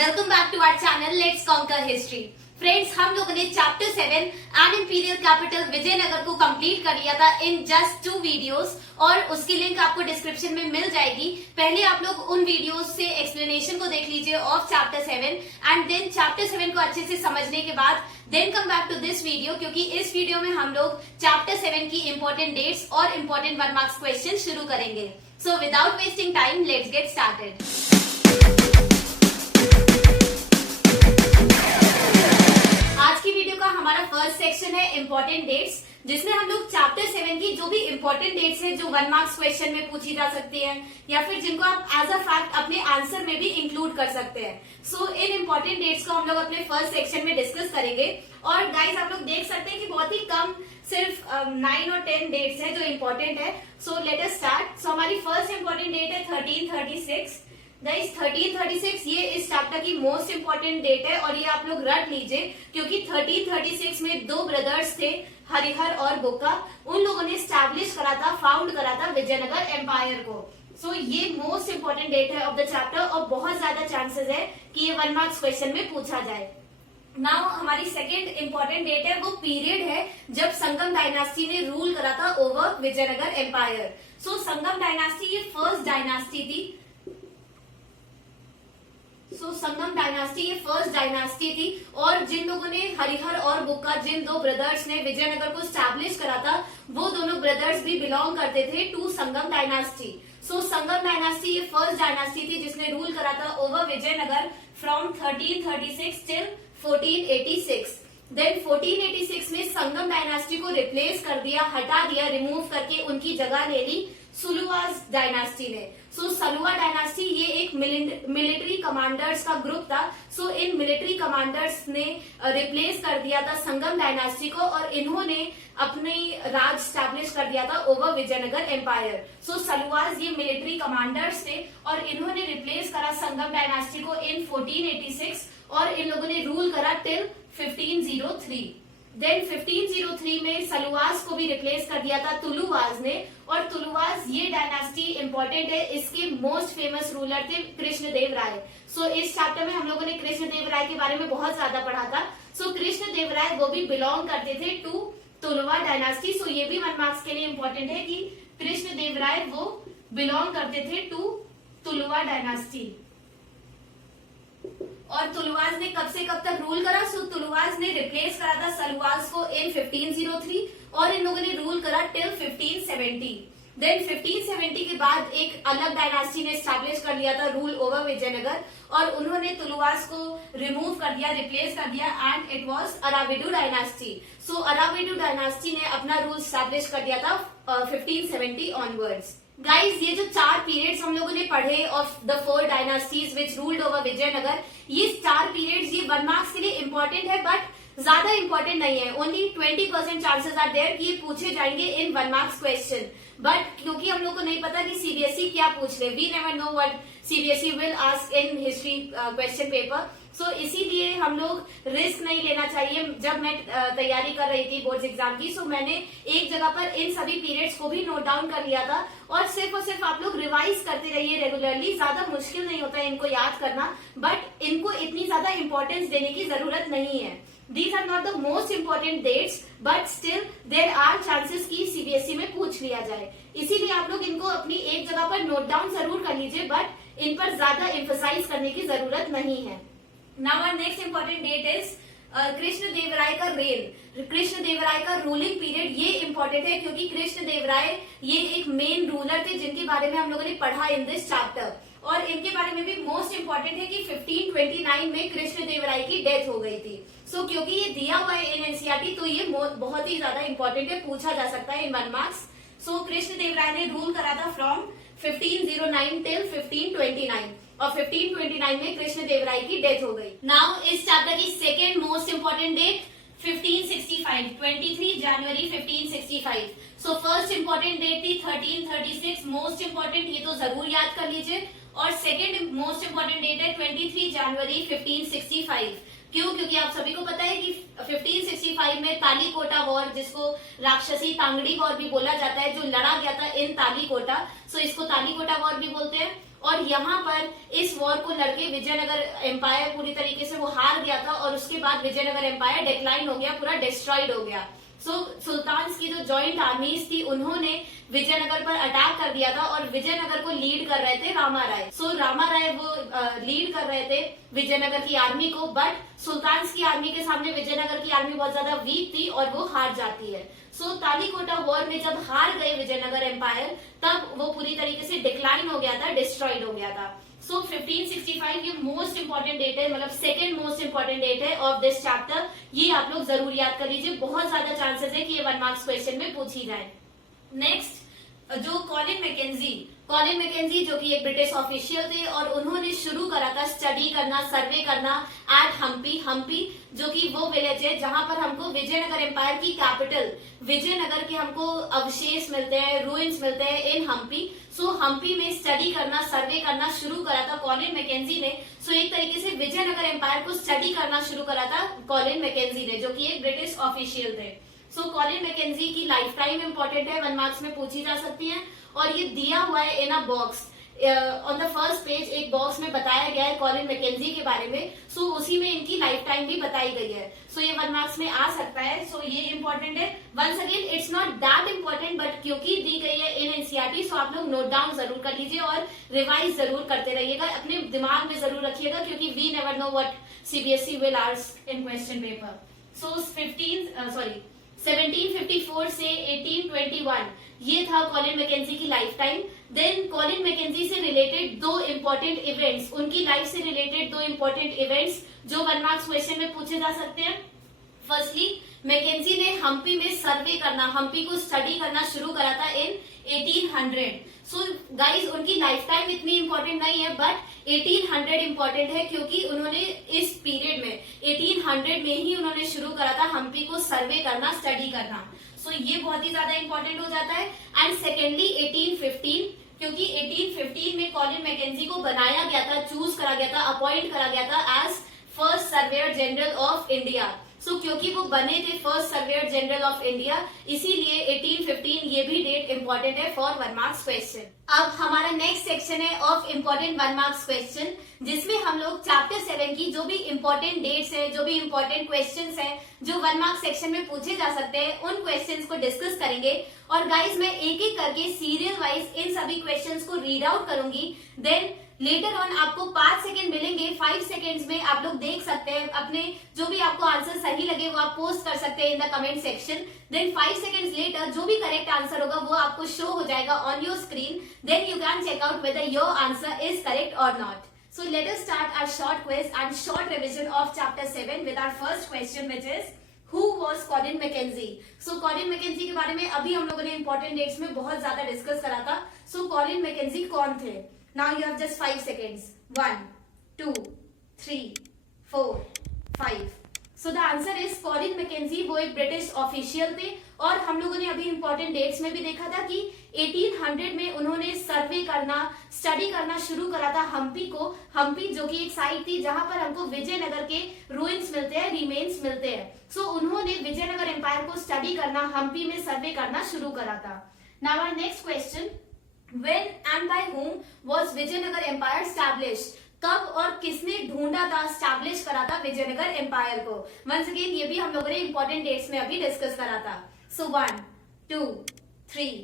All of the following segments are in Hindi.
Welcome back to our channel let's conquer history. Friends, हम लोगों ने chapter 7 an imperial capital Vijayanagar को कंप्लीट कर लिया था इन जस्ट 2 वीडियोस और उसकी लिंक आपको डिस्क्रिप्शन में मिल जाएगी। पहले आप लोग उन वीडियोस से एक्सप्लेनेशन को देख लीजिए of chapter 7 and then chapter 7 को अच्छे से समझने के बाद then come back to this video, क्योंकि इस वीडियो में हम लोग चैप्टर 7 की इंपॉर्टेंट डेट्स और इंपॉर्टेंट 1 मार्क्स क्वेश्चन शुरू करेंगे। So without wasting time let's get started. आज की वीडियो का हमारा फर्स्ट सेक्शन है इंपॉर्टेंट डेट्स, जिसमें हम लोग चैप्टर 7 की जो भी इंपॉर्टेंट डेट्स है जो 1 मार्क्स क्वेश्चन में पूछी जा सकती हैं या फिर जिनको आप एज अ फैक्ट अपने आंसर में भी इंक्लूड कर सकते हैं। सो इन इंपॉर्टेंट डेट्स को हम लोग अपने फर्स्ट सेक्शन में डिस्कस करेंगे। और गाइस, आप लोग देख सकते हैं कि बहुत ही कम सिर्फ 9 और 10 डेट्स है जो इंपॉर्टेंट है। So let us start. सो हमारी फर्स्ट इंपॉर्टेंट डेट है 1336। गाइस 1336 ये इस चैप्टर की मोस्ट इंपॉर्टेंट डेट है और ये आप लोग रट लीजिए, क्योंकि 1336 में 2 ब्रदर्स थे, हरिहर और बुक्का। उन लोगों ने स्टैब्लिश करा था, फाउंड करा था विजयनगर एम्पायर को। सो ये मोस्ट इंपॉर्टेंट डेट है ऑफ द चैप्टर और बहुत ज्यादा चांसेस है कि ये 1 मार्क्स क्वेश्चन में पूछा जाए। नाउ हमारी सेकेंड इंपॉर्टेंट डेट है, वो पीरियड है जब संगम डायनास्टी ने रूल करा था ओवर विजयनगर एम्पायर। सो संगम डायनास्टी ये फर्स्ट डायनास्टी थी। संगम डायनास्टी ये फर्स्ट डायनास्टी थी और जिन लोगों ने हरिहर और बुक्का, जिन 2 ब्रदर्स ने विजयनगर को स्टैब्लिश करा था, वो दोनों ब्रदर्स भी बिलोंग करते थे to Sangam dynasty. Sangam dynasty ये फर्स्ट डायनास्टी थी जिसने रूल करा था over Vijayanagar from 1336 till 1486। Then 1486 में संगम डायनास्टी को रिप्लेस कर दिया, हटा दिया, रिमूव करके उनकी जगह ले ली सुलुवास डायनास्टी ने। सलुवा डायनास्टी ये एक मिलिट्री कमांडर्स का ग्रुप था। इन मिलिट्री कमांडर्स ने रिप्लेस कर दिया था संगम डायनास्टी को और इन्होंने अपनी राज स्टैब्लिश कर दिया था ओवर विजयनगर एम्पायर। सलुवास ये मिलिट्री कमांडर्स थे और इन्होंने रिप्लेस करा संगम डायनास्टी को इन 1486 और इन लोगों ने रूल करा टिल 1503। देन 1503 में सलुवास को भी रिप्लेस कर दिया था तुलुवास ने। और तुलुवास ये डायनास्टी इंपॉर्टेंट है, इसके मोस्ट फेमस रूलर थे कृष्णदेव राय। इस चैप्टर में हम लोगों ने कृष्णदेव राय के बारे में बहुत ज्यादा पढ़ा था। कृष्णदेव राय वो भी बिलोंग करते थे टू तुलुवा डायनास्टी। ये भी 1 मार्क्स के लिए इंपॉर्टेंट है कि कृष्णदेव राय वो बिलोंग करते थे टू तुलुवा डायनास्टी। और तुलुवास ने कब से कब तक रूल करा? तुलुवास ने रिप्लेस करा था सलुवास को इन 1503 और इन लोगों ने रूल करा टिल 1570। देन 1570 के बाद एक अलग डायनास्टी ने स्टैब्लिश कर लिया था रूल ओवर विजयनगर और उन्होंने तुलुवास को रिमूव कर दिया, रिप्लेस कर दिया and it was Aravidu dynasty. Aravidu dynasty ने अपना रूल स्टैब्लिश कर दिया था 1570 ऑनवर्ड्स। गाइज, ये जो 4 पीरियड्स हम लोगों ने पढ़े of the 4 dynasties which ruled over Vijayanagar, ये 4 पीरियड्स ये 1 मार्क्स के लिए इंपॉर्टेंट है बट ज्यादा इंपॉर्टेंट नहीं है। ओनली 20% चांसेस आर देयर कि ये पूछे जाएंगे इन 1 मार्क्स क्वेश्चन। बट क्योंकि हम लोग को नहीं पता कि सीबीएसई क्या पूछ रहे, we never know what CBSE will ask in history question paper. इसीलिए हम लोग रिस्क नहीं लेना चाहिए। जब मैं तैयारी कर रही थी बोर्ड्स एग्जाम की, मैंने एक जगह पर इन सभी पीरियड्स को भी नोट डाउन कर लिया था और सिर्फ आप लोग रिवाइज करते रहिए रेगुलरली। ज्यादा मुश्किल नहीं होता है इनको याद करना, बट इनको इतनी ज्यादा इंपॉर्टेंस देने की जरूरत नहीं है। These are not the most important dates, but still there are chances कि सीबीएसई में पूछ लिया जाए। इसीलिए आप लोग इनको अपनी एक जगह पर नोट डाउन जरूर कर लीजिए, बट इन पर ज्यादा एम्फसाइज करने की जरूरत नहीं है। Now our next important date is Krishnadevaraya का रेन। कृष्णदेवराय का रूलिंग पीरियड ये इंपॉर्टेंट है क्योंकि कृष्णदेवराय ये एक मेन रूलर थे जिनके बारे में हम लोगों ने पढ़ा इन दिस चैप्टर और इनके बारे में भी मोस्ट इंपॉर्टेंट है कि 1529 में कृष्णदेवराय की डेथ हो गई थी। क्योंकि ये दिया हुआ है इन एनसीईआरटी तो ये बहुत ही ज्यादा इंपॉर्टेंट है, पूछा जा सकता है इन 1 मार्क्स। कृष्णदेवराय ने रूल करा था फ्रॉम 1509 टिल 1529 और 1529 में कृष्णदेवराय की डेथ हो गई। नाउ इस चैप्टर की सेकेंड मोस्ट इंपॉर्टेंट डेट 1565, 23 जनवरी 1565। फर्स्ट इंपॉर्टेंट डेट थी 1336, मोस्ट इंपॉर्टेंट, ये तो जरूर याद कर लीजिए। और सेकेंड मोस्ट इंपॉर्टेंट डेट है 23 जनवरी 1565। क्यों? क्योंकि आप सभी को पता है कि 1565 में तालीकोटा वॉर, जिसको राक्षसी तांगड़ी वॉर भी बोला जाता है, जो लड़ा गया था इन तालीकोटा, सो इसको तालीकोटा वॉर भी बोलते हैं। और यहाँ पर इस वॉर को लड़के विजयनगर एम्पायर पूरी तरीके से वो हार गया था और उसके बाद विजयनगर एम्पायर डिक्लाइन हो गया, पूरा डिस्ट्रॉयड हो गया। सुल्तान्स की जो जॉइंट आर्मीज थी उन्होंने विजयनगर पर अटैक कर दिया था और विजयनगर को लीड कर रहे थे रामा राय। रामा राय वो लीड कर रहे थे विजयनगर की आर्मी को, बट सुल्तान्स की आर्मी के सामने विजयनगर की आर्मी बहुत ज्यादा वीक थी और वो हार जाती है। तालीकोटा वॉर में जब हार गए विजयनगर एम्पायर, तब वो पूरी तरीके से डिक्लाइन हो गया था, डिस्ट्रॉयड हो गया था। 1565 ये मोस्ट इंपॉर्टेंट डेट है, मतलब सेकेंड मोस्ट इंपॉर्टेंट डेट है ऑफ दिस चैप्टर। ये आप लोग जरूर याद कर लीजिए, बहुत ज्यादा चांसेस है कि ये 1 मार्क्स क्वेश्चन में पूछी जाए। नेक्स्ट, जो कॉलिन मैकेंजी जो कि एक ब्रिटिश ऑफिशियल थे और उन्होंने शुरू करा था स्टडी करना, सर्वे करना एट हम्पी, जो कि वो विलेज है जहां पर हमको विजयनगर एम्पायर की कैपिटल विजयनगर के हमको अवशेष मिलते हैं, रूइंस मिलते हैं इन हम्पी। हम्पी में स्टडी करना, सर्वे करना शुरू करा था कॉलिन मैकेंजी ने। एक तरीके से विजयनगर एम्पायर को स्टडी करना शुरू करा था कॉलिन मैकेंजी ने, जो कि एक ब्रिटिश ऑफिशियल थे। कॉलिन मैकेंजी की लाइफ टाइम इंपॉर्टेंट है, 1 मार्क्स में पूछी जा सकती है। और ये दिया हुआ है in a box, on the first page एक बॉक्स में बताया गया है कॉलिन मैकेंजी के बारे में। उसी में इनकी लाइफ टाइम भी बताई गई है। ये 1 मार्क्स में आ सकता है। ये इंपॉर्टेंट है। Once again it's not that important, but क्योंकि दी गई है इन एनसीईआरटी, आप लोग नोट डाउन जरूर कर लीजिए और रिवाइज जरूर करते रहिएगा, अपने दिमाग में जरूर रखिएगा, क्योंकि we never know what CBSE will ask in question paper. 1754 से 1821 ये था कॉलिन मैकेंजी की life time. Then Colin Mackenzie से रिलेटेड 2 इंपॉर्टेंट इवेंट्स, उनकी लाइफ से रिलेटेड 2 इंपॉर्टेंट इवेंट्स जो 1 मार्क्स क्वेश्चन में पूछे जा सकते हैं। फर्स्टली, मैकेंजी ने हम्पी में सर्वे करना, हम्पी को स्टडी करना शुरू करा था इन 1800। गाइज उनकी लाइफ टाइम इतनी इंपॉर्टेंट नहीं है, बट 1800 इंपॉर्टेंट है, क्योंकि उन्होंने इस पीरियड में 1800 में ही उन्होंने शुरू करा था हम्पी को सर्वे करना, स्टडी करना। ये बहुत ही ज्यादा इंपॉर्टेंट हो जाता है। एंड सेकेंडली 1815, क्योंकि 1815 में कॉलिन मैकेंजी को बनाया गया था, चूज करा गया था, अपॉइंट करा गया था as first surveyor general of India. क्योंकि वो बने थे first surveyor general of India, इसीलिए 1815 ये भी डेट इंपॉर्टेंट है फॉर 1 मार्क्स क्वेश्चन। अब हमारा नेक्स्ट सेक्शन है ऑफ इंपॉर्टेंट 1 मार्क्स क्वेश्चन, जिसमें हम लोग चैप्टर 7 की जो भी इंपॉर्टेंट डेट्स हैं, जो भी इंपॉर्टेंट क्वेश्चंस हैं, जो 1 मार्क्स सेक्शन में पूछे जा सकते हैं, उन क्वेश्चंस को डिस्कस करेंगे। और गाइज मैं एक एक करके सीरियल वाइज इन सभी क्वेश्चंस को रीड आउट करूंगी। देन लेटर ऑन आपको 5 सेकेंड मिलेंगे, 5 सेकेंड्स में आप लोग देख सकते हैं, अपने जो भी आपको आंसर सही लगे वो आप पोस्ट कर सकते हैं in the comment section. Then 5 seconds later जो भी करेक्ट आंसर होगा वो आपको शो हो जाएगा on your screen. Then you can check out whether your answer is correct और not. So let us start our short quiz and short revision of chapter 7 with our first question, which is Who was Colin Mackenzie? Colin Mackenzie के बारे में अभी हम लोगों ने इंपॉर्टेंट डेट्स में बहुत ज्यादा डिस्कस करा था। Colin Mackenzie कौन थे? Now you have just 5 seconds. 1, 2, 3, 4, 5. So the answer is Colin Mackenzie वो एक ब्रिटिश ऑफिशियल थे। और हम लोगों ने अभी इंपॉर्टेंट डेट्स में भी देखा था कि 1800 में उन्होंने सर्वे करना, स्टडी करना शुरू करा था हम्पी को। हम्पी जो कि एक साइट थी जहां पर हमको विजयनगर के रूइंस मिलते हैं, रिमेन्स मिलते हैं। उन्होंने विजयनगर एम्पायर को स्टडी करना, हम्पी में सर्वे करना शुरू करा था। Now our next question, When and by whom was Vijayanagar empire established? कब और किसने ढूंढा था, स्टैब्लिश करा था विजयनगर एम्पायर को? वंस अगेन ये भी हम लोगों ने इंपॉर्टेंट डेट्स में अभी डिस्कस करा था। 1, 2, 3,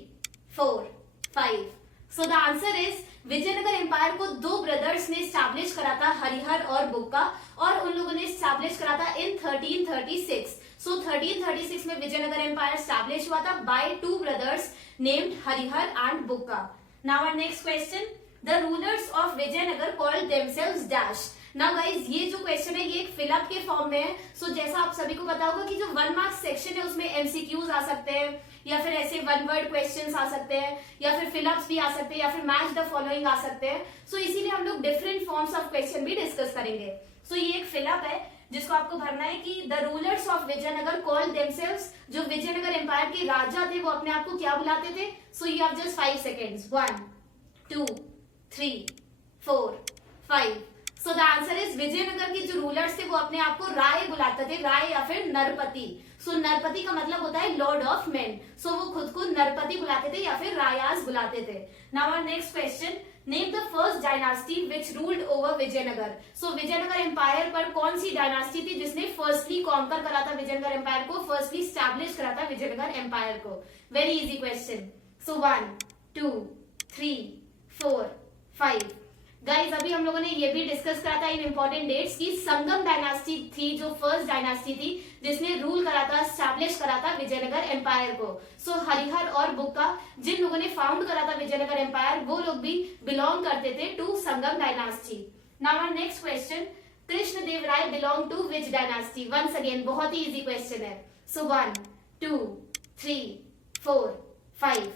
4, 5. The answer is Vijayanagar empire को 2 ब्रदर्स ने स्टैब्लिश करा था, हरिहर और बुक्का, और उन लोगों ने स्टैब्लिश करा था इन 1336। 1336 में विजयनगर एम्पायर स्टैब्लिश हुआ था by 2 brothers named Harihara and Bukka. Now our next question, the rulers of Vijayanagar called themselves dash. Now guys ये जो क्वेश्चन है ये एक फिलअप के फॉर्म में है। जैसा आप सभी को पता होगा कि जो 1 मार्क्स सेक्शन है उसमें एमसीक्यूज आ सकते हैं, या फिर ऐसे 1 वर्ड क्वेश्चंस आ सकते हैं, या फिर फिलअप्स भी आ सकते हैं, या फिर मैच द फॉलोइंग आ सकते हैं। इसीलिए हम लोग डिफरेंट फॉर्म्स ऑफ क्वेश्चन भी डिस्कस करेंगे। ये एक फिलअप है जिसको आपको भरना है कि the rulers of Vijayanagar called themselves, जो विजयनगर एम्पायर के राजा थे वो अपने आप को क्या बुलाते थे? You have just 5 seconds. 1, 2, 3, 4, 5. So the answer is Vijayanagar के जो रूलर्स थे वो अपने आप को राय बुलाते थे, राय या फिर नरपति। सो नरपति का मतलब होता है लॉर्ड ऑफ मेन। सो वो खुद को नरपति बुलाते थे या फिर रायाज बुलाते थे। Now our next question, name the first dynasty which ruled over Vijayanagar. So Vijayanagar empire पर कौन सी डायनास्टी थी जिसने फर्स्टली कॉन्कर करा था विजयनगर एम्पायर को, फर्स्टली स्टैब्लिश करा था विजयनगर एम्पायर को। Very easy question. So 1 2 3 4 5 guys, अभी हम लोगों ने ये भी डिस्कस करा था इन इंपॉर्टेंट डेट्स की संगम डायनास्टी थी जो फर्स्ट डायनास्टी थी जिसने रूल करा था, स्टैब्लिश करा था विजयनगर एम्पायर को। सो हरिहर और बुक्का जिन लोगों ने फाउंड करा था विजयनगर एम्पायर वो लोग भी बिलोंग करते थे to Sangam dynasty. Now our next question, Krishnadevaraya belong to which dynasty. Once again बहुत ही इजी क्वेश्चन है। So 1 2 3 4 5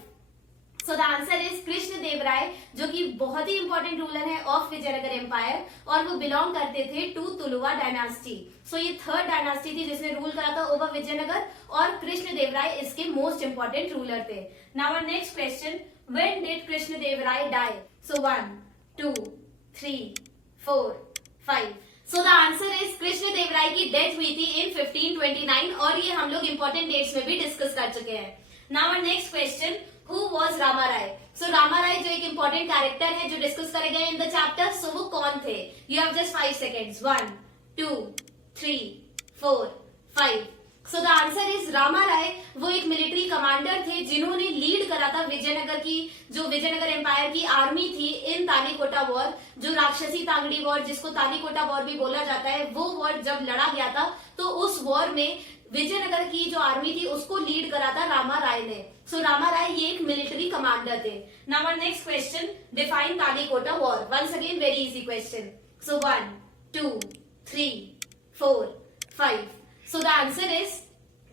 so the answer is Krishnadevaraya, जो कि बहुत ही इंपॉर्टेंट रूलर है ऑफ विजयनगर एम्पायर और वो बिलोंग करते थे टू तुलुवा डायनास्टी। सो ये थर्ड डायनास्टी थी जिसने रूल करा था ओवर विजयनगर और कृष्णदेवराय इसके मोस्ट इंपॉर्टेंट रूलर थे। Now our next question, when did Krishnadevaraya die. So 1 2 3 4 5 so the answer is Krishnadevaraya की डेथ हुई थी इन 1529 और ये हम लोग इंपॉर्टेंट डेट्स में भी डिस्कस कर चुके हैं। Now our next question, Who was Rama Raya. So Rama Raya जो एक इंपॉर्टेंट कैरेक्टर है जो डिस्कस करे गए इन द चैप्टर, सो वो कौन थे। You have just 5 seconds. 1 2 3 4 5 so the answer is Rama Raya वो एक मिलिट्री कमांडर थे जिन्होंने लीड करा था विजयनगर की, जो विजयनगर एम्पायर की आर्मी थी इन तालीकोटा वॉर, जो राक्षसी तांगड़ी वॉर जिसको तालीकोटा वॉर भी बोला जाता है, वो वॉर जब लड़ा गया था तो उस वॉर में विजयनगर की जो आर्मी थी उसको लीड करा था रामा राय ने। सो रामा राय ये एक मिलिट्री कमांडर थे। Now our next question, define Talikota war. Once again very easy question. So 1 2 3 4 5 so the answer is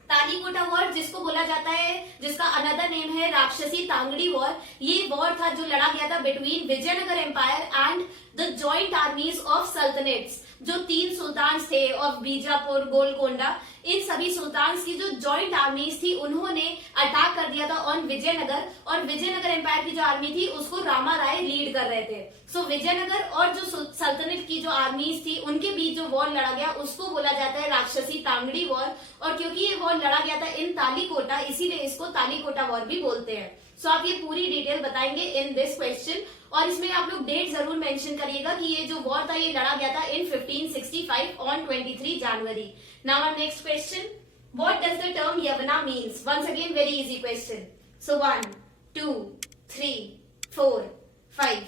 Talikota war जिसको बोला जाता है, जिसका अनदर नेम है राक्षसी तांगड़ी वॉर। ये वॉर था जो लड़ा गया था between Vijayanagar empire and the joint armies of sultanates. जो 3 सुल्तान थे ऑफ बीजापुर, गोलकोंडा, इन सभी सुल्तान की जो जॉइंट आर्मीज थी उन्होंने अटैक कर दिया था ऑन विजयनगर और विजयनगर एम्पायर की जो आर्मी थी उसको रामा राय लीड कर रहे थे। सो विजयनगर और जो सल्तनत की जो आर्मीज थी उनके बीच जो वॉर लड़ा गया उसको बोला जाता है राक्षसी तांगड़ी वॉर और क्योंकि ये वॉर लड़ा गया था इन तालीकोटा इसीलिए इसको तालीकोटा वॉर भी बोलते हैं। सो आप ये पूरी डिटेल बताएंगे इन दिस क्वेश्चन और इसमें आप लोग डेट जरूर मेंशन करिएगा कि ये जो वॉर था ये लड़ा गया था in 1565 on 23 January. Now our next question, what does the term Yavana means. Once again very easy question. So 1 2 3 4 5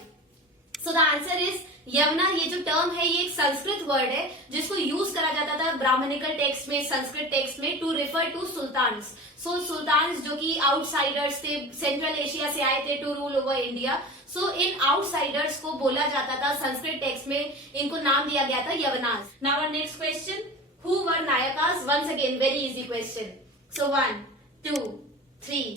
so the answer is Yavana. ये जो टर्म है ये एक संस्कृत वर्ड है जिसको यूज करा जाता था ब्राह्मणिकल टेक्स्ट में, संस्कृत टेक्स्ट में to refer to sultans. So sultans जो कि आउटसाइडर्स थे, सेंट्रल एशिया से आए थे to rule over India. So इन आउटसाइडर्स को बोला जाता था संस्कृत टेक्स्ट में, इनको नाम दिया गया था Yavanas. Now our next question, who were Nayakas. Once again very easy question. So 1 2 3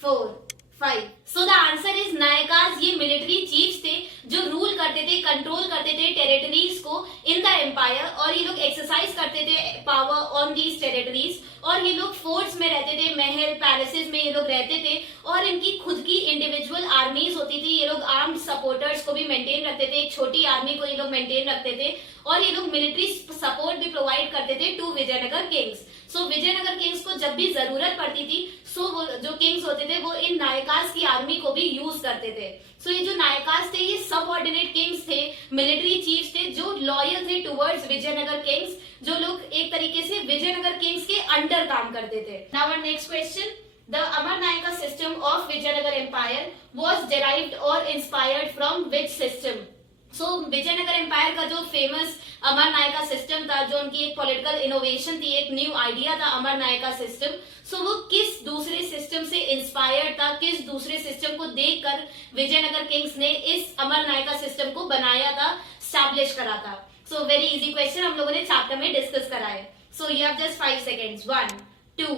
4 5 so the answer is Nayakas. ये मिलिट्री चीफ्स थे जो रूल करते थे, कंट्रोल करते थे टेरिटरीज को इन द एम्पायर और ये लोग एक्सरसाइज करते थे पावर ऑन दीज टेरिटरीज और ये लोग फोर्ट्स में रहते थे, महल पैलेसेस में ये लोग रहते थे और इनकी खुद की इंडिविजुअल आर्मीज होती थी। ये लोग आर्म्ड सपोर्टर्स को भी मेंटेन रखते थे, एक छोटी आर्मी को ये लोग मेंटेन रखते थे और ये लोग मिलिट्री सपोर्ट भी प्रोवाइड करते थे to Vijayanagar kings. So Vijayanagar kings को जब भी जरूरत पड़ती थी सो वो जो किंग्स होते थे वो इन नायकास की आर्मी को भी यूज करते थे। सो ये जो नायकास थे ये सबऑर्डिनेट किंग्स थे, मिलिट्री चीफ्स थे जो लॉयल थे टुवर्ड्स विजयनगर किंग्स, जो लोग एक तरीके से विजयनगर किंग्स के अंडर काम करते थे। Now our next question, the Amaranayaka system of Vijayanagar empire was derived और inspired from which system. So Vijayanagar empire का जो फेमस अमरनायका सिस्टम था, जो उनकी एक पॉलिटिकल इनोवेशन थी, एक न्यू आइडिया था अमरनायका सिस्टम, सो वो किस दूसरे सिस्टम से इंस्पायर्ड था, किस दूसरे सिस्टम को देखकर विजयनगर किंग्स ने इस अमरनायका सिस्टम को बनाया था, स्टैब्लिश करा था। सो वेरी इजी क्वेश्चन हम लोगों ने चैप्टर में डिस्कस करा है। So you have just 5 seconds. 1 2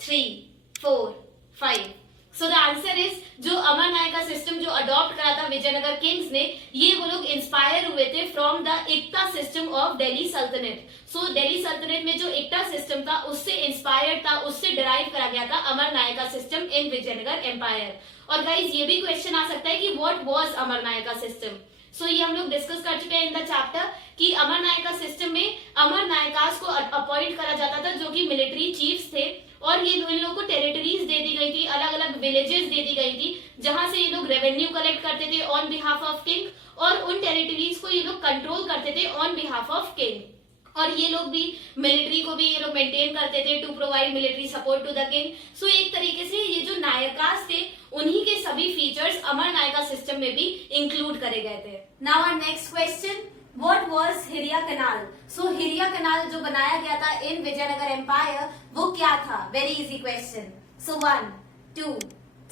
3 4 5 so the answer is जो अमरनायका सिस्टम जो अडॉप्ट करा था विजयनगर किंग्स ने, ये वो लोग इंस्पायर हुए थे from the iqta system of Delhi सल्तनत। सो दिल्ली सल्तनत में जो इक्ता सिस्टम था उससे इंस्पायर्ड था, उससे डिराइव करा गया था अमरनायका सिस्टम इन विजयनगर एम्पायर। और गाइज ये भी क्वेश्चन आ सकता है कि व्हाट वाज अमरनायका सिस्टम। सो ये हम लोग डिस्कस कर चुके हैं इन द चैप्टर कि अमर नायका सिस्टम में अमर नायकास को अपॉइंट करा जाता था जो कि मिलिट्री चीफ्स थे, और ये इन लोगों को टेरिटरीज दे दी गई थी, अलग अलग विलेजेस दे दी गई थी जहां से ये लोग रेवेन्यू कलेक्ट करते थे ऑन बिहाफ ऑफ किंग, और उन टेरिटरीज को ये लोग कंट्रोल करते थे ऑन बिहाफ ऑफ किंग। और ये लोग भी मिलिट्री को भी ये लोग मेंटेन करते थे to provide military support to the king. So एक तरीके से ये जो नायकास थे उन्हीं के सभी फीचर्स अमर नायका सिस्टम में भी इंक्लूड करे गए थे। Now our next question, what was Hiriya canal? So Hiriya canal जो बनाया गया था इन विजयनगर एम्पायर वो क्या था? Very easy question. So 1 2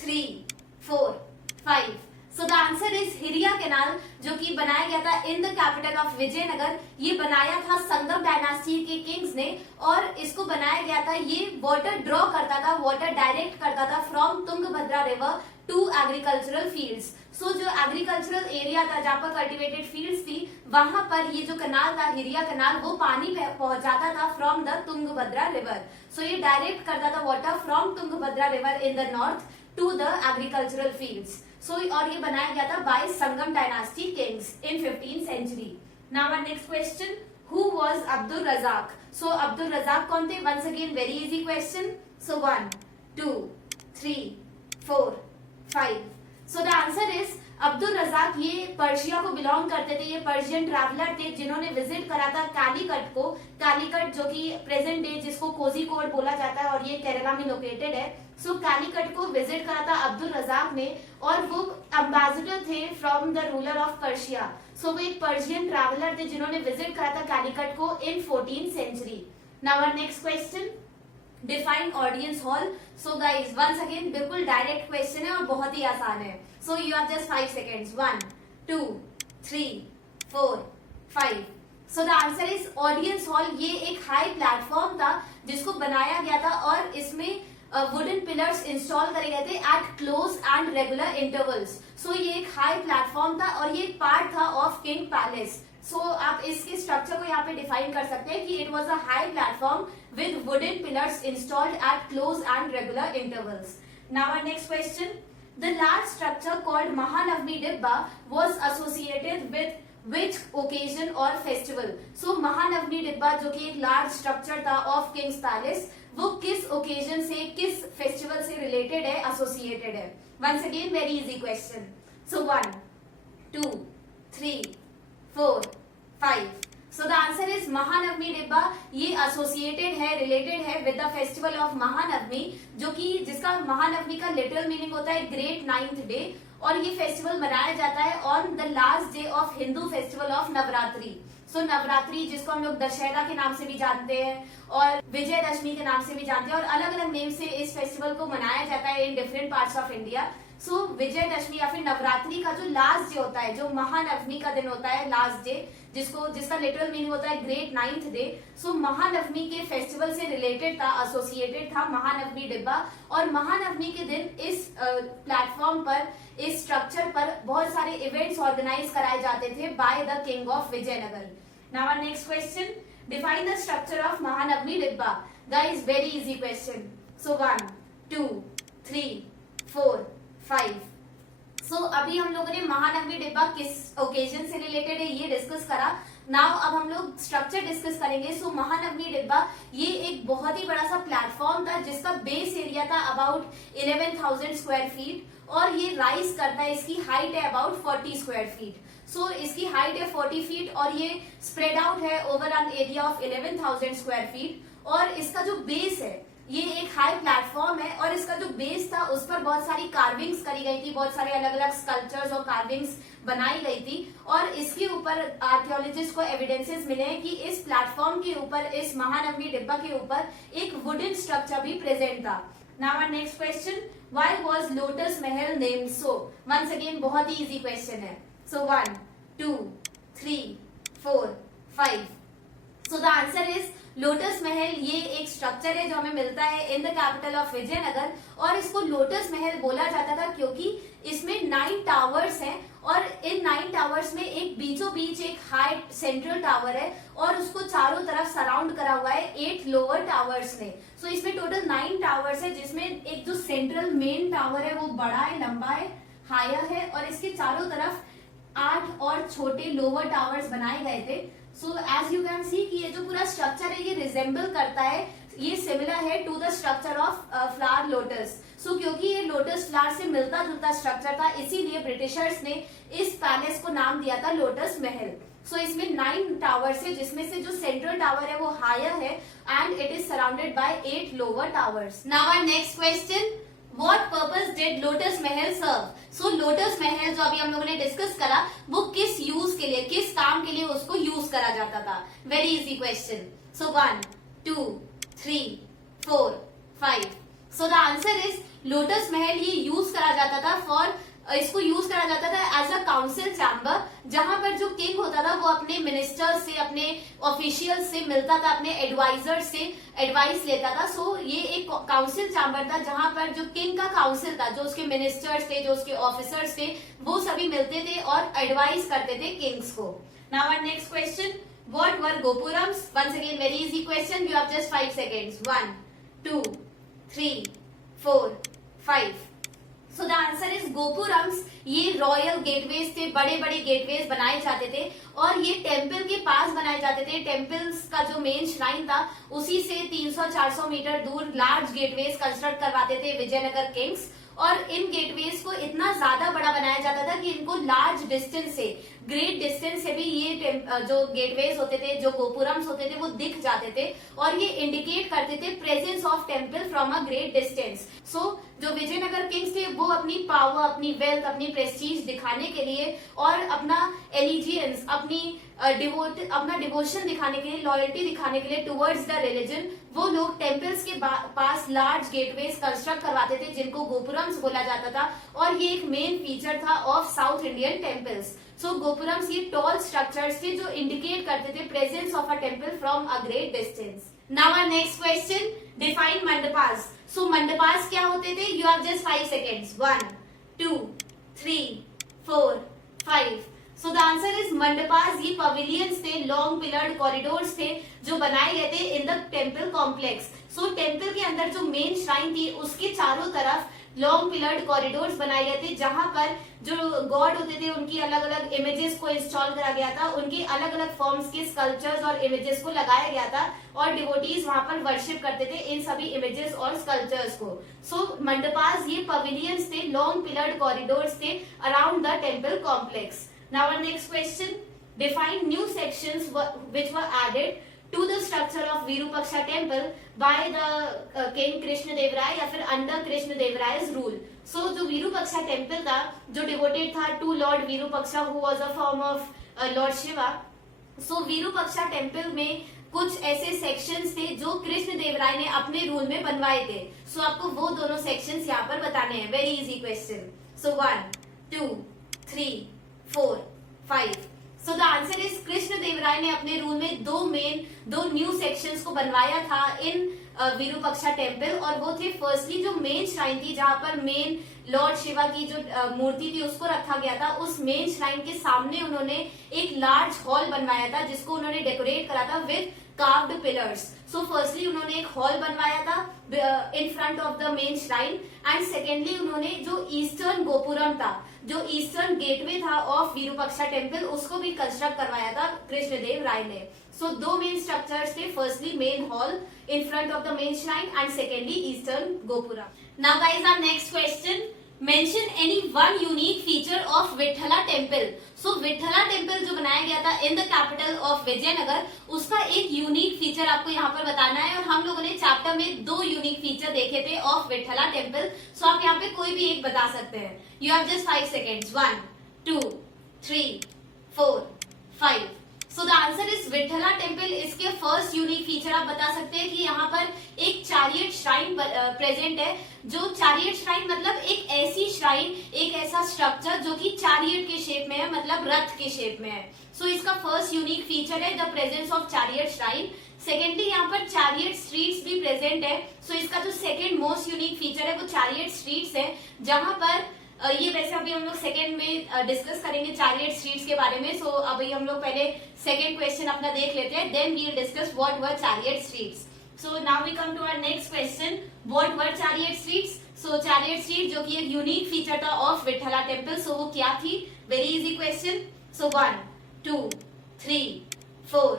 3 4 5। So the answer is Hiriya canal जो कि बनाया गया था in the capital of Vijayanagar. ये बनाया था संगम डायनास्टी के किंग्स ने, और इसको बनाया गया था, ये वाटर ड्रॉ करता था, वाटर डायरेक्ट करता था from Tungabhadra river to agricultural fields. So जो एग्रीकल्चरल एरिया था जहाँ पर कल्टिवेटेड फील्ड्स थी वहां पर ये जो कनाल था हिरिया कनाल वो पानी पहुंचाता था from the Tungabhadra river. So ये डायरेक्ट करता था water from Tungabhadra river in the north to the agricultural fields. So और ये बनाया गया था by Sangama dynasty kings in 15th century. Now our next question, who was Abdul Razzaq? So Abdul Razzaq कौन थे? Once again very easy question. So 1 2 3 4 5। So the answer is Abdul Razzaq ये पर्शिया को बिलोंग करते थे, ये पर्शियन ट्रैवलर थे जिन्होंने विजिट करा था कालीकट को। कालीकट जो कि प्रेजेंट डे जिसको कोझिकोड बोला जाता है और ये केरला में लोकेटेड है। सो कालीकट को विजिट करा था अब्दुल रजाक ने, और वो एम्बेसडर थे from the ruler of Persia. So वो एक पर्शियन ट्रैवलर थे जिन्होंने विजिट करा था कालीकट को in 14th century. Now our next question, define audience hall. So guys once again बिल्कुल डायरेक्ट क्वेश्चन है और बहुत ही आसान है। So you have just 5 seconds। 1 2 3 4 5। So the answer is audience hall. ये एक हाई प्लेटफॉर्म था जिसको बनाया गया था, और इसमें वुडन पिलर्स इंस्टॉल करे गए थे at close and regular intervals. So ये एक हाई प्लेटफॉर्म था और ये एक पार्ट था ऑफ किंग पैलेस। सो आप इसके स्ट्रक्चर को यहाँ पे डिफाइन कर सकते हैं कि it was a high platform with wooden pillars installed at close and regular intervals. Now our next question, the large structure called Mahanavami Dibba was associated with which occasion or festival? So Mahanavami Dibba जो कि एक लार्ज स्ट्रक्चर था ऑफ किंग्स पैलेस, वो किस ओकेजन से, किस फेस्टिवल से रिलेटेड है, एसोसिएटेड है? Once again very easy question. So 1 2 3 4 5। So the answer is Mahanavami Dibba ये एसोसिएटेड है, रिलेटेड है with the festival of Mahanavami, जो कि जिसका महानवमी का लिटरल मीनिंग होता है ग्रेट 9th डे, और ये फेस्टिवल मनाया जाता है on the last day of Hindu festival of Navratri. So Navratri जिसको हम लोग दशहरा के नाम से भी जानते हैं और विजयदशमी के नाम से भी जानते हैं, और अलग अलग नेम से इस फेस्टिवल को मनाया जाता है in different parts of India. So Vijayadashami या फिर नवरात्रि का जो लास्ट डे होता है, जो महानवमी का दिन होता है लास्ट डे, जिसका लिटरल मीनिंग होता है ग्रेट 9th डे। सो महानवमी के फेस्टिवल से रिलेटेड था, एसोसिएटेड था महानवमी डिब्बा, और महानवमी के दिन इस प्लेटफॉर्म पर, इस स्ट्रक्चर पर बहुत सारे इवेंट्स ऑर्गेनाइज कराए जाते थे by the king of Vijayanagar. Now our next question, define the structure of Mahanavami Dibba. Guys very easy question. So 1 2 3 4 5। So अभी हम लोगों ने महानवमी डिब्बा किस ओकेजन से रिलेटेड है ये डिस्कस करा। नाउ अब हम लोग स्ट्रक्चर डिस्कस करेंगे। सो महानवमी डिब्बा ये एक बहुत ही बड़ा सा प्लेटफॉर्म था जिसका बेस एरिया था अबाउट 11,000 स्क्वायर फीट, और ये राइज करता है, इसकी हाइट है अबाउट 40 स्क्वायर फीट। सो इसकी हाइट है 40 फीट और ये स्प्रेड आउट है over an area of 11,000 square feet, और इसका जो बेस है ये एक हाई प्लेटफॉर्म है, और इसका जो बेस था उस पर बहुत सारी कार्विंग्स करी गई थी, बहुत सारे अलग अलग स्कल्पचर्स और कार्विंग्स बनाई गई थी, और इसके ऊपर आर्कियोलॉजिस्ट को एविडेंसेस मिले हैं कि इस प्लेटफॉर्म के ऊपर, इस महानवमी डिब्बा के ऊपर एक वुडन स्ट्रक्चर भी प्रेजेंट था। Now our next question, why was Lotus Mahal named so? Once again बहुत ही इजी क्वेश्चन है। So 1 2 3 4 5। So the answer is Lotus Mahal ये एक स्ट्रक्चर है जो हमें मिलता है in the capital of Vijayanagar, और इसको लोटस महल बोला जाता था क्योंकि इसमें 9 टावर्स हैं, और इन 9 टावर्स में एक बीचों बीच एक हाई सेंट्रल टावर है और उसको चारों तरफ सराउंड करा हुआ है 8 लोअर टावर्स ने। सो इसमें टोटल 9 टावर्स है, जिसमें एक जो सेंट्रल मेन टावर है वो बड़ा है, लंबा है, हायर है, और इसके चारों तरफ 8 और छोटे लोअर टावर्स बनाए गए थे। So as you can see कि ये जो पूरा स्ट्रक्चर है ये रिजेंबल करता है, ये सिमिलर है to the structure of flower lotus. So क्योंकि ये लोटस फ्लावर से मिलता जुलता स्ट्रक्चर था, इसीलिए ब्रिटिशर्स ने इस पैलेस को नाम दिया था लोटस महल। सो इसमें 9 टावर्स है, जिसमें से जो सेंट्रल टावर है वो हायर है and it is surrounded by 8 lower towers. Now our next question, What purpose did Lotus Mahal serve? So lotus महल जो अभी हम लोगों ने डिस्कस करा वो किस यूज के लिए, किस काम के लिए उसको यूज करा जाता था? Very easy question. So 1 2 3 4 5। So the answer is Lotus Mahal ये यूज करा जाता था फॉर, इसको यूज करा जाता था एज अ काउंसिल चैम्बर, जहां पर जो किंग होता था वो अपने मिनिस्टर से, अपने ऑफिशियल से मिलता था, अपने एडवाइजर से एडवाइस लेता था। सो ये एक काउंसिल चैम्बर था जहां पर जो किंग का काउंसिल था, जो उसके मिनिस्टर्स थे, जो उसके ऑफिसर्स थे, वो सभी मिलते थे और एडवाइस करते थे किंग्स को। Now our next question, what were gopurams? Once again very easy question, you have just 5 seconds. 1 2 3 4 5। So the answer is gopurams ये रॉयल गेटवेज थे, बड़े बड़े गेटवेज बनाए जाते थे और ये टेम्पल के पास बनाए जाते थे। टेम्पल्स का जो मेन श्राइन था उसी से 300-400 मीटर दूर लार्ज गेटवेज कंस्ट्रक्ट करवाते थे विजयनगर किंग्स, और इन गेटवेज को इतना ज्यादा बड़ा बनाया जाता था कि इनको लार्ज डिस्टेंस से, ग्रेट डिस्टेंस से भी ये जो गेटवेज होते थे, जो गोपुरम्स होते थे वो दिख जाते थे और ये इंडिकेट करते थे presence of temple from a great distance. So जो विजयनगर किंग्स थे वो अपनी पावर, अपनी वेल्थ, अपनी प्रेस्टीज दिखाने के लिए और अपना एलिजियंस, अपना डिवोशन दिखाने के लिए, लॉयल्टी दिखाने के लिए टुवर्ड्स द रिलीजन, वो लोग टेम्पल्स के पास लार्ज गेटवेज कंस्ट्रक्ट करवाते थे जिनको गोपुरम्स बोला जाता था, और ये एक मेन फीचर था of south Indian temples. So gopurams ये टॉल स्ट्रक्चर्स थे जो इंडिकेट करते थे presence of a temple from a great distance. Now our next question, define mandapas. So mandapas क्या होते थे? You have just 5 seconds. 1 2 3 4 5। So the answer is mandapas ये पवेलियंस थे, लॉन्ग पिलर्ड कॉरिडोर्स थे जो बनाए गए थे in the temple complex. So temple के अंदर जो मेन श्राइन थी उसके चारों तरफ लॉन्ग पिलर्ड कॉरिडोर्स बनाए गए थे, जहां पर जो गॉड होते थे उनकी अलग अलग इमेजेस को इंस्टॉल करा गया था, उनके अलग अलग फॉर्म्स के स्कल्पचर्स और इमेजेस को लगाया गया था और डिवोटीज वहां पर वर्शिप करते थे इन सभी इमेजेस और स्कल्पचर्स को। सो मंडपास ये पवेलियंस थे, लॉन्ग पिलर्ड कॉरिडोर्स थे around the temple complex. Now our next question, define new sections which were added to the structure of Virupaksha temple by the king Krishna Dev Rai या फिर under Krishna Dev Rai's rule। So जो Virupaksha temple था जो devoted था to Lord Virupaksha who was a form of Lord Shiva। So Virupaksha temple में कुछ ऐसे सेक्शंस थे जो कृष्ण देव राय ने अपने रूल में बनवाए थे। सो आपको वो दोनों सेक्शंस यहाँ पर बताने हैं। Very easy question. So 1 2 3 4 5। So the answer is Krishna Deva Raya ने अपने रूल में दो न्यू सेक्शंस को बनवाया था इन विरूपक्षा टेम्पल, और वो थे फर्स्टली जो मेन श्राइन थी जहां पर मेन लॉर्ड शिवा की जो मूर्ति थी उसको रखा गया था, उस मेन श्राइन के सामने उन्होंने एक लार्ज हॉल बनवाया था जिसको उन्होंने डेकोरेट करा था with carved pillars. So firstly उन्होंने एक हॉल बनवाया था इन front of the main shrine, and secondly उन्होंने जो ईस्टर्न गोपुरम था, जो ईस्टर्न गेटवे था ऑफ विरूपक्षा टेम्पल, उसको भी कंस्ट्रक्ट करवाया था कृष्णदेव राय ने। सो दो मेन स्ट्रक्चर्स थे, firstly main hall in front of the main shrine and secondly eastern gopuram. Now guys our next question, mention any one unique feature of Vitthala temple. So Vittala temple जो बनाया गया था in the capital of Vijayanagar, उसका एक यूनिक फीचर आपको यहाँ पर बताना है, और हम लोगों ने चैप्टर में 2 यूनिक फीचर देखे थे ऑफ विठला टेम्पल। सो आप यहाँ पे कोई भी एक बता सकते हैं। You have just 5 seconds. 1 2 3 4 5। So the answer is Vittala temple. इसके फर्स्ट यूनिक फीचर आप बता सकते हैं कि यहाँ पर एक चैरियट श्राइन प्रेजेंट है। जो चैरियट श्राइन मतलब एक ऐसी श्राइन, एक ऐसा स्ट्रक्चर जो कि चैरियट के शेप में है, मतलब रथ के शेप में है। सो इसका फर्स्ट यूनिक फीचर है the presence of chariot shrine. Secondly यहाँ पर चैरियट स्ट्रीट्स भी प्रेजेंट है। सो इसका जो सेकेंड मोस्ट यूनिक फीचर है वो चैरियट स्ट्रीट्स है, जहां पर ये वैसे अभी हम लोग सेकंड में डिस्कस करेंगे चैरियट स्ट्रीट्स के बारे में। सो अभी हम लोग पहले सेकंड क्वेश्चन अपना देख लेते हैं, then we will discuss what were chariot streets. So now we come to our next question, what were chariot streets. So chariot street जो कि एक यूनिक फीचर था ऑफ विठला टेम्पल, सो वो क्या थी? Very easy question. So 1 2 3 4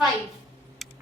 5.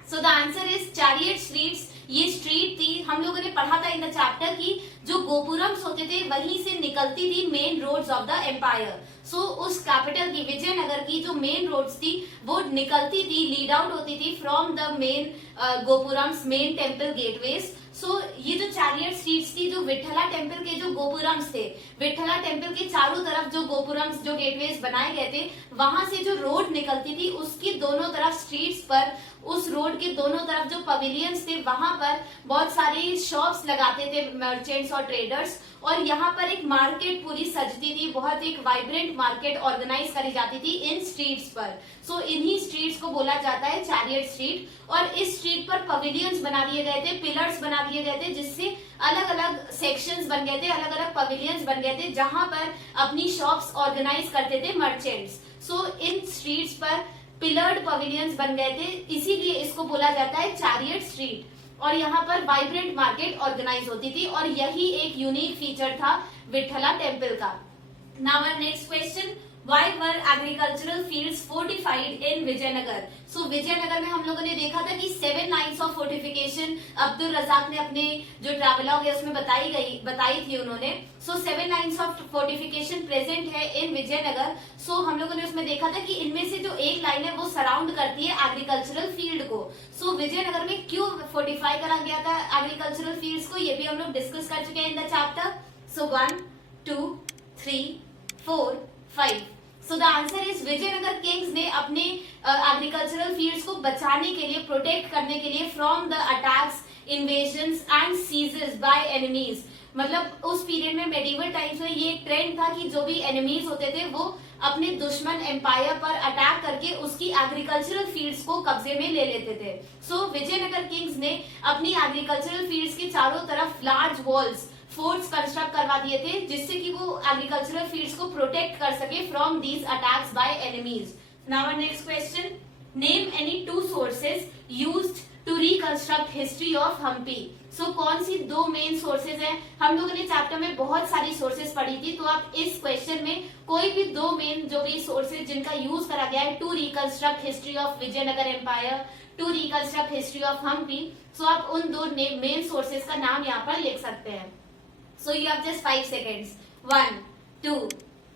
So the answer is chariot streets. ये स्ट्रीट थी, हम लोगों ने पढ़ा था इन द चैप्टर की जो गोपुरम्स होते थे वहीं से निकलती थी main roads of the empire. So उस कैपिटल की विजयनगर की जो मेन रोड्स थी वो निकलती थी, लीड आउट होती थी from the main gopurams, main temple gateways. So ये जो चैरियट स्ट्रीट्स थी, जो विठला टेम्पल के जो गोपुरम्स थे, विठला टेम्पल के चारों तरफ जो गोपुरम्स, जो गेटवेज बनाए गए थे, वहां से जो रोड निकलती थी उसकी दोनों तरफ स्ट्रीट्स पर, उस रोड के दोनों तरफ जो पवेलियंस थे वहां पर बहुत सारे शॉप्स लगाते थे मर्चेंट्स और ट्रेडर्स, और यहाँ पर एक मार्केट पूरी सजती थी, बहुत एक वाइब्रेंट मार्केट ऑर्गेनाइज करी जाती थी इन स्ट्रीट्स पर. सो इन्हीं स्ट्रीट्स को बोला जाता है चैरियट स्ट्रीट. और इस स्ट्रीट पर पवेलियंस बना दिए गए थे, पिलर्स बना दिए गए थे, जिससे अलग अलग सेक्शंस बन गए थे, अलग अलग पवेलियंस बन गए थे जहां पर अपनी शॉप्स ऑर्गेनाइज करते थे मर्चेंट्स. सो इन स्ट्रीट्स पर पिलर्ड पवेलियंस बन गए थे, इसीलिए इसको बोला जाता है चैरियट स्ट्रीट. और यहाँ पर वाइब्रेंट मार्केट ऑर्गेनाइज होती थी, और यही एक यूनिक फीचर था विठला टेम्पल का. Now our next question, Why were agricultural fields fortified in Vijayanagar? So Vijayanagar में हम लोगों ने देखा था कि 7 lines of fortification Abdul Razzaq ने अपने जो ट्रैवलॉग है उसमें बताई थी उन्होंने. So 7 lines of fortification present है इन विजयनगर. सो हम लोगों ने उसमें देखा था कि इनमें से जो एक लाइन है वो सराउंड करती है एग्रीकल्चरल फील्ड को. सो विजयनगर में क्यों फोर्टिफाई करा गया था एग्रीकल्चरल फील्ड्स को, ये भी हम लोग डिस्कस कर चुके हैं in the chapter. So 1 2 3 4 5. So the answer is Vijayanagar kings ने अपने एग्रीकल्चरल फील्ड्स को बचाने के लिए, प्रोटेक्ट करने के लिए from the attacks, invasions and sieges by enemies. मतलब उस पीरियड में मेडिवल टाइम्स में ये एक ट्रेंड था कि जो भी एनिमीज होते थे वो अपने दुश्मन एम्पायर पर अटैक करके उसकी एग्रीकल्चरल फील्ड्स को कब्जे में ले लेते थे. सो विजयनगर किंग्स ने अपनी एग्रीकल्चरल फील्ड्स के चारों तरफ लार्ज वॉल्स, फोर्ट्स कंस्ट्रक्ट करवा दिए थे, जिससे कि वो एग्रीकल्चरल फील्ड्स को प्रोटेक्ट कर सके from these attacks by enemies. Now next question, name any 2 sources used to reconstruct history of Hampi. So कौन सी 2 मेन सोर्सेज हैं? हम लोगों ने चैप्टर में बहुत सारी सोर्सेज पढ़ी थी, तो आप इस क्वेश्चन में कोई भी 2 मेन जो भी सोर्सेज जिनका यूज करा गया है to reconstruct history of Vijayanagar empire, to reconstruct history of Hampi, so आप उन 2 मेन सोर्सेज का नाम यहाँ पर लिख सकते हैं. So you have just 5 seconds. 1 2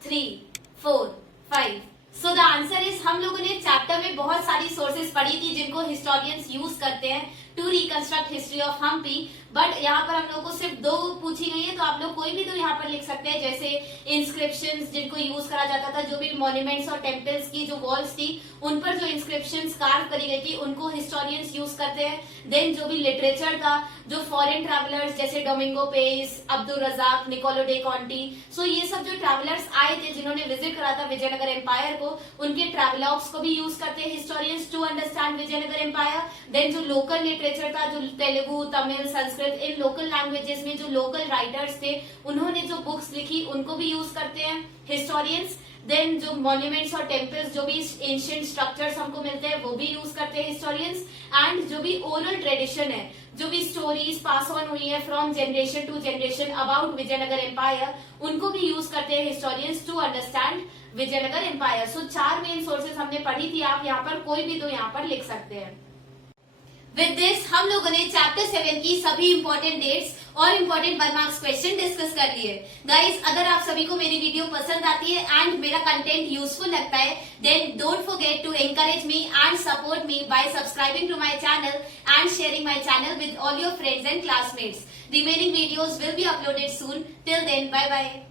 3 4 5. So the answer is, हम लोगों ने चैप्टर में बहुत सारी सोर्सेज पढ़ी थी जिनको हिस्टोरियंस यूज करते हैं to reconstruct history of Hampi, but यहाँ पर हम लोगों को सिर्फ 2 पूछी गई है, तो आप लोग कोई भी 2 यहाँ पर लिख सकते हैं. जैसे इंस्क्रिप्शंस जिनको यूज करा जाता था, जो भी मॉन्यूमेंट्स और टेम्पल्स की जो वॉल्स थी उन पर जो इंस्क्रिप्शंस कार्व करी गई थी उनको हिस्टोरियंस यूज करते हैं. देन जो भी लिटरेचर था, जो फॉरेन ट्रैवलर्स जैसे Domingo Paes, Abdul Razzaq, Niccolo de Conti, so ये सब जो ट्रैवलर्स आए थे जिन्होंने विजिट करा था विजयनगर एम्पायर को, उनके ट्रैवलॉग्स को भी यूज करते हैं historians to understand Vijayanagara empire. Then जो लोकल लिटरेचर था, जो तेलुगु, तमिल, संस्कृत, इन लोकल लैंग्वेजेस में जो लोकल राइटर्स थे उन्होंने जो बुक्स लिखी उनको भी यूज करते हैं हिस्टोरियंस. देन जो मॉन्यूमेंट्स और टेम्पल्स, जो भी एंशिएंट स्ट्रक्चर्स हमको मिलते हैं वो भी यूज करते हैं हिस्टोरियंस. एंड जो भी ओरल ट्रेडिशन है, जो भी स्टोरीज पास ऑन हुई है from generation to generation about Vijayanagara empire, उनको भी यूज करते हैं historians to understand Vijayanagara empire. So 4 main sources हमने पढ़ी थी, आप यहाँ पर कोई भी 2 यहाँ पर लिख सकते हैं. विद दिस हम लोगों ने चैप्टर 7 की सभी इंपॉर्टेंट डेट्स और इंपॉर्टेंट 1 मार्क्स क्वेश्चन डिस्कस कर लिए. गाइस, अगर आप सभी को मेरी वीडियो पसंद आती है एंड मेरा कंटेंट यूजफुल लगता है, then don't forget to encourage me and support me by subscribing to my channel and sharing my channel with all your friends and classmates. Remaining videos will be uploaded soon. Till then, bye bye.